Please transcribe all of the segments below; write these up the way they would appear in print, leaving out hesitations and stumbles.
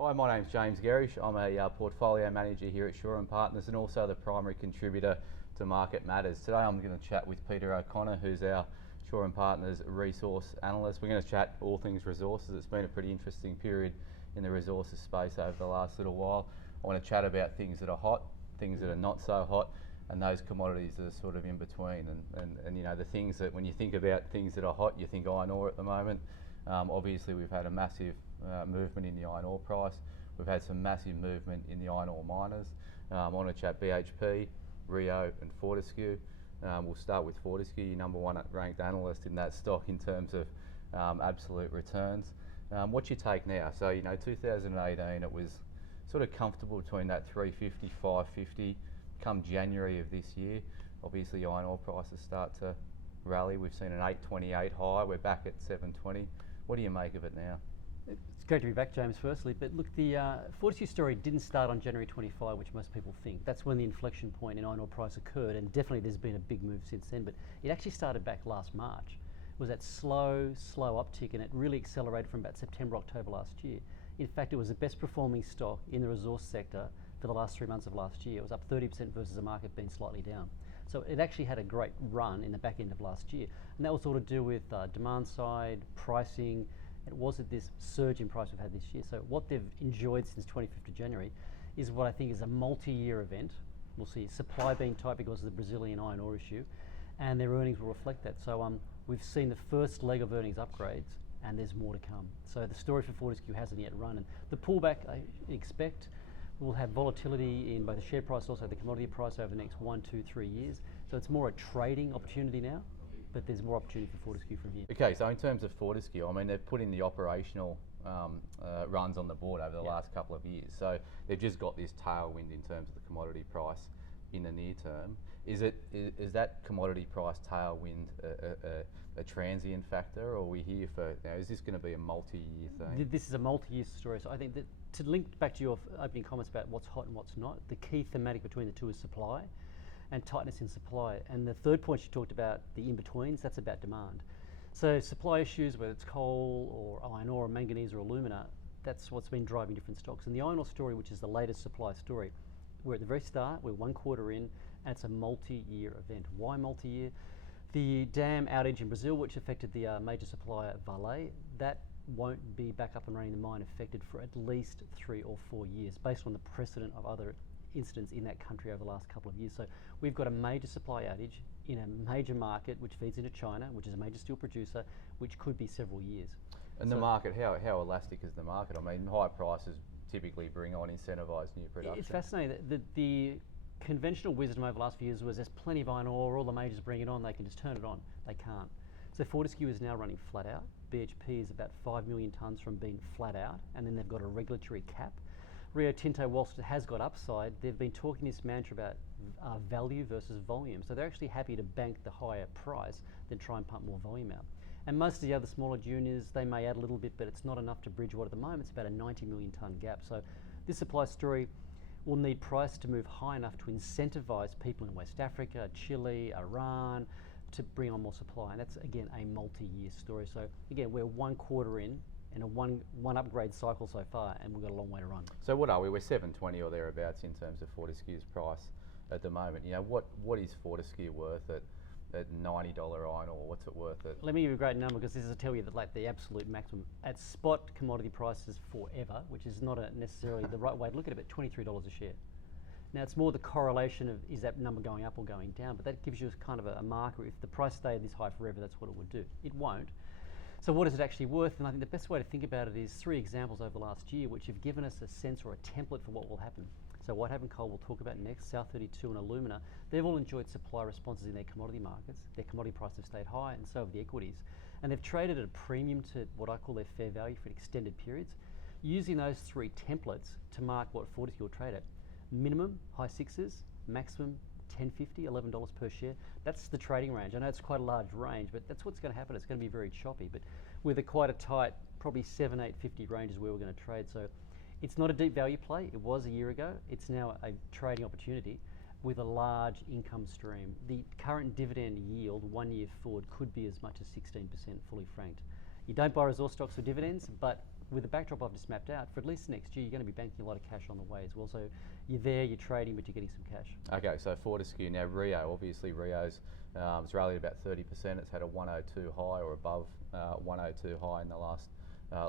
Hi, my name's James Gerrish. I'm a portfolio manager here at Shaw & Partners and also the primary contributor to Market Matters. Today I'm going to chat with Peter O'Connor, who's our Shaw & Partners resource analyst. We're going to chat all things resources. It's been a pretty interesting period in the resources space over the last little while. I want to chat about things that are hot, things that are not so hot, and those commodities that are sort of in between. And you know, the things that when you think about things that are hot, you think iron ore at the moment. Obviously we've had a massive movement in the iron ore price. We've had some massive movement in the iron ore miners. I want to chat BHP, Rio and Fortescue. We'll start with Fortescue, your number one ranked analyst in that stock in terms of absolute returns. What's your take now? So, you know, 2018 it was sort of comfortable between that 350, 550. Come January of this year, obviously iron ore prices start to rally. We've seen an 828 high, we're back at 720. What do you make of it now? It's great to be back, James, firstly. But look, the Fortescue story didn't start on January 25, which most people think. That's when the inflection point in iron ore price occurred, and definitely there's been a big move since then. But it actually started back last March. It was that slow uptick, and it really accelerated from about September, October last year. In fact, it was the best performing stock in the resource sector for the last 3 months of last year. It was up 30% versus the market being slightly down. So it actually had a great run in the back end of last year. And that was all to do with demand side, pricing. It wasn't this surge in price we've had this year. So what they've enjoyed since 25th of January is what I think is a multi-year event. We'll see supply being tight because of the Brazilian iron ore issue, and their earnings will reflect that. So we've seen the first leg of earnings upgrades, and there's more to come. So the story for Fortescue hasn't yet run, and the pullback I expect will have volatility in both the share price and also the commodity price over the next 1, 2, 3 years. So it's more a trading opportunity now, but there's more opportunity for Fortescue from here. Okay, so in terms of Fortescue, I mean, they've put in the operational runs on the board over the last couple of years. So they've just got this tailwind in terms of the commodity price in the near term. Is that commodity price tailwind a transient factor, or are we here for, you know, is this going to be a multi-year thing? This is a multi-year story. So I think that to link back to your opening comments about what's hot and what's not, the key thematic between the two is supply and tightness in supply. And the third point you talked about, the in-betweens, that's about demand. So supply issues, whether it's coal or iron ore or manganese or alumina, that's what's been driving different stocks. And the iron ore story, which is the latest supply story, we're at the very start, we're 1 quarter in, and it's a multi-year event. Why multi-year? The dam outage in Brazil, which affected the major supplier Vale, that won't be back up and running, the mine affected for at least 3 or 4 years, based on the precedent of other incidents in that country over the last couple of years. So we've got a major supply outage in a major market which feeds into China, which is a major steel producer, which could be several years. And so the market, how elastic is the market? I mean, high prices typically bring on incentivised new production. It's fascinating that the conventional wisdom over the last few years was there's plenty of iron ore, all the majors bring it on, they can just turn it on. They can't. So Fortescue is now running flat out. BHP is about 5 million tonnes from being flat out, and then they've got a regulatory cap. Rio Tinto, whilst it has got upside, they've been talking this mantra about value versus volume. So they're actually happy to bank the higher price than try and pump more volume out. And most of the other smaller juniors, they may add a little bit, but it's not enough to bridge what at the moment it's about a 90 million tonne gap. So this supply story will need price to move high enough to incentivise people in West Africa, Chile, Iran, to bring on more supply. And that's, again, a multi-year story. So again, we're 1 quarter in a one upgrade cycle so far, and we've got a long way to run. So what are we? We're 720 or thereabouts in terms of Fortescue's price at the moment. You know, what is Fortescue worth at $90 iron ore? What's it worth at? Let me give you a great number, because this is to tell you that, like, the absolute maximum at spot commodity prices forever, which is not necessarily the right way to look at it, but $23 a share. Now, it's more the correlation of is that number going up or going down, but that gives you kind of a marker. If the price stayed this high forever, that's what it would do. It won't. So what is it actually worth? And I think the best way to think about it is 3 examples over the last year which have given us a sense or a template for what will happen. So Whitehaven Coal we'll talk about next, South32 and Alumina, they've all enjoyed supply responses in their commodity markets. Their commodity prices have stayed high, and so have the equities. And they've traded at a premium to what I call their fair value for extended periods, using those 3 templates to mark what Fortescue will trade at. Minimum, high 6s, maximum, $10.50, $11 per share. That's the trading range. I know it's quite a large range, but that's what's going to happen. It's going to be very choppy, but with quite a tight, probably 7, 8.50 range is where we're going to trade. So it's not a deep value play. It was a year ago. It's now a trading opportunity with a large income stream. The current dividend yield 1 year forward could be as much as 16% fully franked. You don't buy resource stocks for dividends, but with the backdrop I've just mapped out, for at least next year, you're going to be banking a lot of cash on the way as well. So you're there, you're trading, but you're getting some cash. Okay, so Fortescue, now Rio, obviously Rio's it's rallied about 30%. It's had a 102 high or above 102 high in the last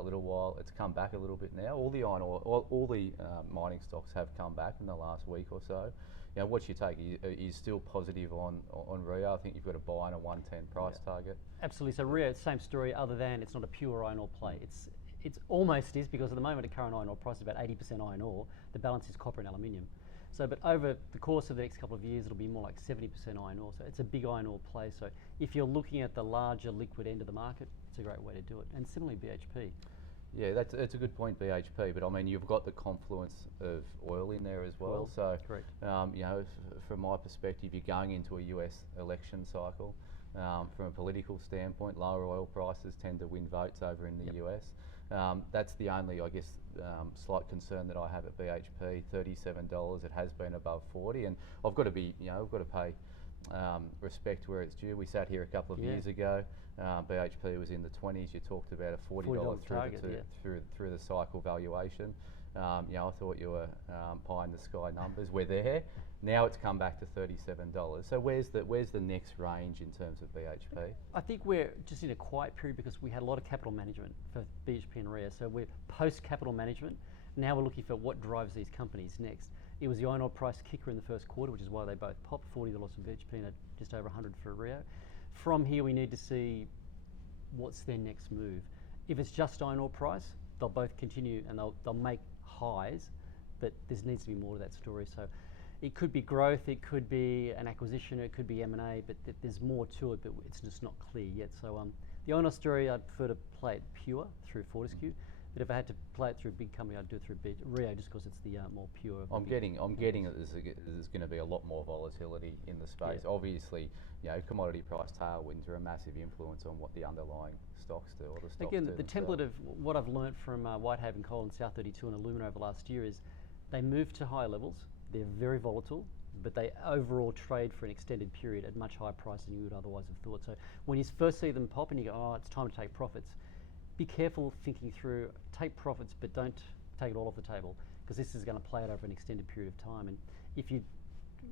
little while. It's come back a little bit now. All the iron ore, all the mining stocks have come back in the last week or so. You know, what's your take? Are you still positive on Rio? I think you've got a buy on a 110 price target. Absolutely. So Rio, same story, other than it's not a pure iron ore play. It's almost is, because at the moment the current iron ore price is about 80% iron ore. The balance is copper and aluminium. So, but over the course of the next couple of years, it'll be more like 70% iron ore. So it's a big iron ore play. So if you're looking at the larger liquid end of the market, it's a great way to do it. And similarly, BHP. Yeah, that's a good point, BHP. But I mean, you've got the confluence of oil in there as well. So, correct. You know, from my perspective, you're going into a US election cycle. From a political standpoint, lower oil prices tend to win votes over in the US. That's the only, I guess, slight concern that I have at BHP. $37. It has been above 40, and I've got to be, you know, I've got to pay respect where it's due. We sat here a couple of years ago. BHP was in the 20s. You talked about a $40 target, through the cycle valuation. You know, I thought you were pie in the sky numbers. We're there. Now it's come back to $37. So where's the next range in terms of BHP? I think we're just in a quiet period because we had a lot of capital management for BHP and Rio. So we're post capital management. Now we're looking for what drives these companies next. It was the iron ore price kicker in the first quarter, which is why they both popped. $40 for BHP and just over 100 for Rio. From here, we need to see what's their next move. If it's just iron ore price, they'll both continue and they'll make highs, but there needs to be more to that story. So it could be growth, it could be an acquisition, it could be M&A, but there's more to it, but it's just not clear yet. So the iron ore story, I'd prefer to play it pure through Fortescue. But if I had to play it through a big company, I'd do it through Rio, just because it's the more pure. I'm getting that there's going to be a lot more volatility in the space. Yeah. Obviously, you know, commodity price tailwinds are a massive influence on what the underlying stocks do, or the stocks Again, do the themselves. template of what I've learnt from Whitehaven Coal and South 32 and Alumina over the last year is they move to higher levels. They're very volatile, but they overall trade for an extended period at much higher price than you would otherwise have thought. So when you first see them pop and you go, oh, it's time to take profits, be careful thinking through, take profits, but don't take it all off the table, because this is going to play out over an extended period of time. And if you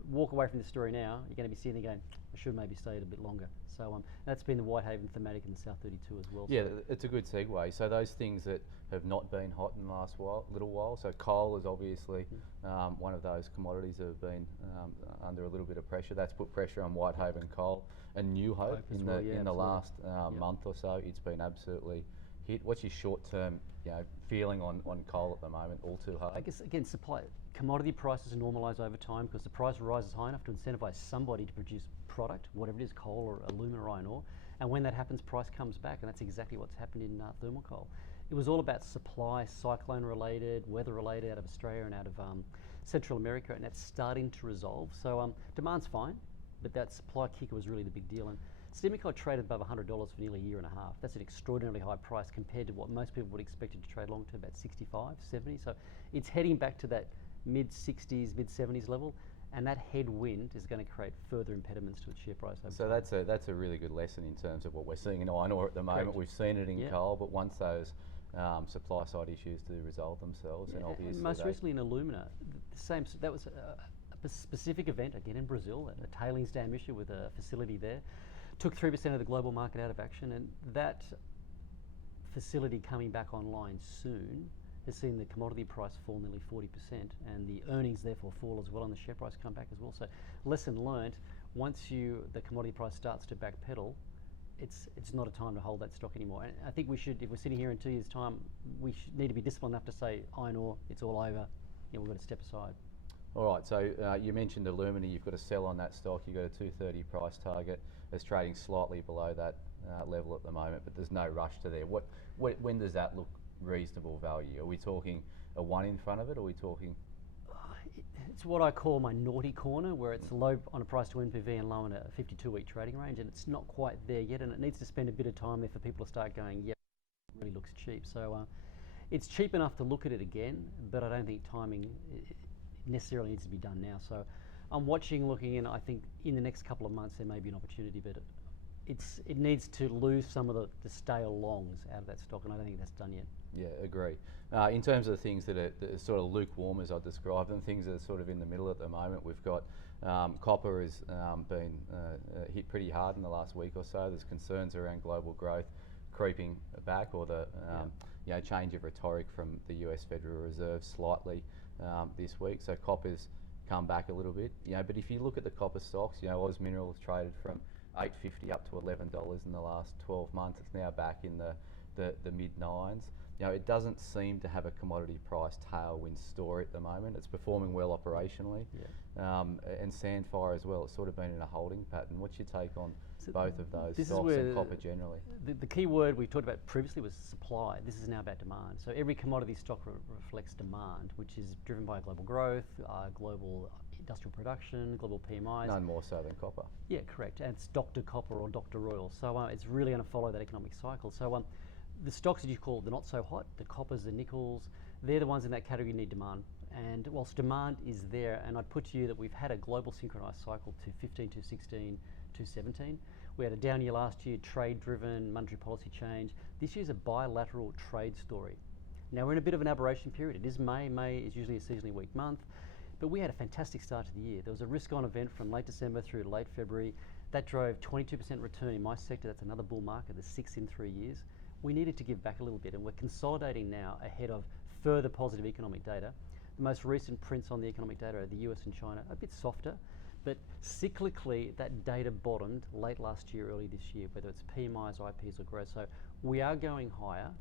walk away from the story now, you're going to be sitting there going, I should maybe stay it a bit longer. So that's been the Whitehaven thematic in the South 32 as well. Yeah, so it's a good segue. So those things that have not been hot in the last little while, so coal is obviously one of those commodities that have been under a little bit of pressure. That's put pressure on Whitehaven Coal and New Hope in the last month or so. It's been absolutely hit. What's your short-term, you know, feeling on coal at the moment? All too hard? I guess, again, supply. Commodity prices normalise over time because the price rises high enough to incentivise somebody to produce product, whatever it is, coal or alumina or iron ore. And when that happens, price comes back, and that's exactly what's happened in thermal coal. It was all about supply, cyclone-related, weather-related out of Australia and out of Central America, and that's starting to resolve. So demand's fine, but that supply kicker was really the big deal. And steam coal traded above $100 for nearly a year and a half. That's an extraordinarily high price compared to what most people would expect it to trade long term, about 65, 70. So it's heading back to that mid-60s, mid-70s level, and that headwind is going to create further impediments to its share price over time. So that's a really good lesson in terms of what we're seeing in iron ore at the moment. Correct. We've seen it in coal, but once those supply side issues do resolve themselves, and obviously and most recently in alumina, the same. That was a specific event again in Brazil, a tailings dam issue with a facility there. Took 3% of the global market out of action, and that facility coming back online soon has seen the commodity price fall nearly 40%, and the earnings therefore fall as well, and the share price come back as well. So lesson learnt, once the commodity price starts to backpedal, it's not a time to hold that stock anymore. And I think we should, if we're sitting here in 2 years' time, we need to be disciplined enough to say, iron ore, it's all over, we've got to step aside. All right, so you mentioned Alumina. You've got to sell on that stock. You've got a 230 price target. It's trading slightly below that level at the moment, but there's no rush to there. When does that look reasonable value? Are we talking a 1 in front of it, or are we talking? It's what I call my naughty corner, where it's low on a price to NPV and low in a 52-week trading range, and it's not quite there yet, and it needs to spend a bit of time there for people to start going, yeah, it really looks cheap. So it's cheap enough to look at it again, but I don't think timing necessarily needs to be done now. So I'm watching, looking in. I think in the next couple of months there may be an opportunity, but it needs to lose some of the stale longs out of that stock, and I don't think that's done yet. Yeah, agree. In terms of the things that are sort of lukewarm, as I described them, things that are sort of in the middle at the moment, we've got copper has been hit pretty hard in the last week or so. There's concerns around global growth creeping back, or the change of rhetoric from the US Federal Reserve slightly this week. So copper's come back a little bit. But if you look at the copper stocks, Oz Minerals traded from $8.50 up to $11 in the last 12 months. It's now back in the mid nines. It doesn't seem to have a commodity price tailwind story at the moment. It's performing well operationally, and Sandfire as well. It's sort of been in a holding pattern. What's your take on both of those stocks and copper generally? The key word we talked about previously was supply. This is now about demand. So every commodity stock reflects demand, which is driven by global growth, global industrial production, global PMIs. None more so than copper. Yeah, correct. And it's Dr. Copper or Dr. Royal. So it's really going to follow that economic cycle. So the stocks that you call the not so hot, the coppers, the nickels, they're the ones in that category need demand. And whilst demand is there, and I'd put to you that we've had a global synchronized cycle to 15 to 16 to 17. We had a down year last year, trade-driven, monetary policy change. This year's a bilateral trade story. Now we're in a bit of an aberration period. It is May. May is usually a seasonally weak month, but we had a fantastic start to the year. There was a risk-on event from late December through to late February. That drove 22% return in my sector. That's another bull market, the 6th in 3 years. We needed to give back a little bit, and we're consolidating now ahead of further positive economic data. The most recent prints on the economic data are the US and China, a bit softer, but cyclically that data bottomed late last year, early this year, whether it's PMIs, IPs or growth. So we are going higher.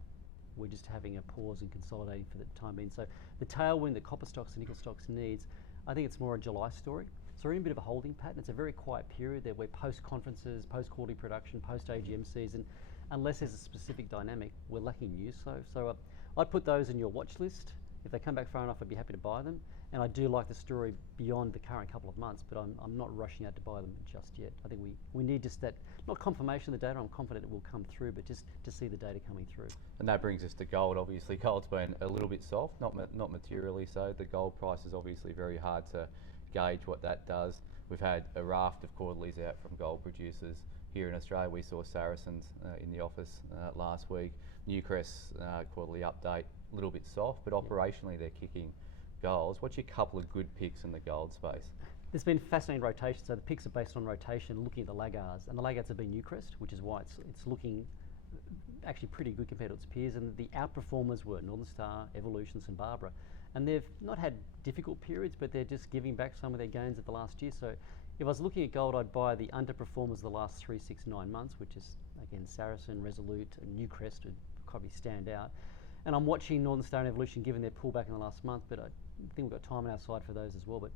We're just having a pause and consolidating for the time being. So the tailwind that copper stocks and nickel stocks needs, I think it's more a July story. So we're in a bit of a holding pattern. It's a very quiet period there. We're post-conferences, post-quarterly production, post-AGM season. Unless there's a specific dynamic, we're lacking news flow. So I'd put those in your watch list. If they come back far enough, I'd be happy to buy them. And I do like the story beyond the current couple of months, but I'm not rushing out to buy them just yet. I think we need just that, not confirmation of the data, I'm confident it will come through, but just to see the data coming through. And that brings us to gold. Obviously, gold's been a little bit soft, not materially so. The gold price is obviously very hard to gauge what that does. We've had a raft of quarterlies out from gold producers. Here in Australia, we saw Saracen's in the office last week. Newcrest's quarterly update, a little bit soft, but operationally they're kicking goals. What's your couple of good picks in the gold space? There's been fascinating rotation. So the picks are based on rotation, looking at the laggards, and the laggards have been Newcrest, which is why it's looking actually pretty good compared to its peers. And the outperformers were Northern Star, Evolution, St Barbara, and they've not had difficult periods, but they're just giving back some of their gains of the last year. So if I was looking at gold, I'd buy the underperformers the last 3, 6, 9 months, which is again Saracen, Resolute, and Newcrest would probably stand out. And I'm watching Northern Star and Evolution given their pullback in the last month, but I think we've got time on our side for those as well. But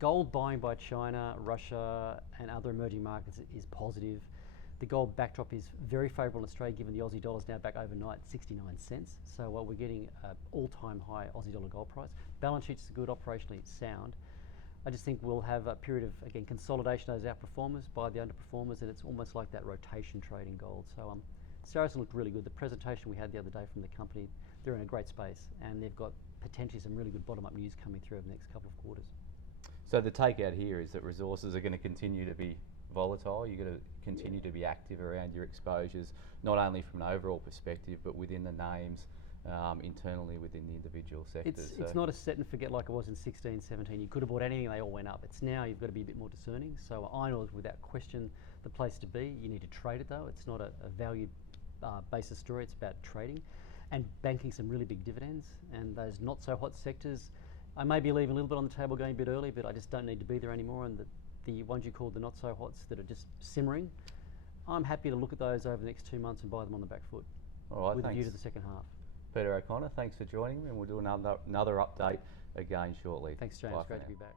gold buying by China, Russia, and other emerging markets is positive. The gold backdrop is very favourable in Australia, given the Aussie dollar's now back overnight 69 cents. So we're getting an all-time high Aussie dollar gold price. Balance sheet's good, operationally sound. I just think we'll have a period of, again, consolidation of those outperformers by the underperformers, and it's almost like that rotation trade in gold. So Saracen looked really good. The presentation we had the other day from the company, they're in a great space, and they've got potentially some really good bottom-up news coming through over the next couple of quarters. So the takeout here is that resources are going to continue to be volatile. You're going to continue to be active around your exposures, not only from an overall perspective, but within the names, internally within the individual sectors. It's not a set and forget like it was in 16, 17. You could have bought anything and they all went up. It's now you've got to be a bit more discerning. So iron ore is without question the place to be. You need to trade it though. It's not a value basis story. It's about trading and banking some really big dividends. And those not so hot sectors, I may be leaving a little bit on the table going a bit early, but I just don't need to be there anymore. And the ones you call the not so hots that are just simmering, I'm happy to look at those over the next 2 months and buy them on the back foot. All right, with thanks. a view to the second half. Peter O'Connor, thanks for joining me, and we'll do another update again shortly. Thanks, James. Bye Great to be back.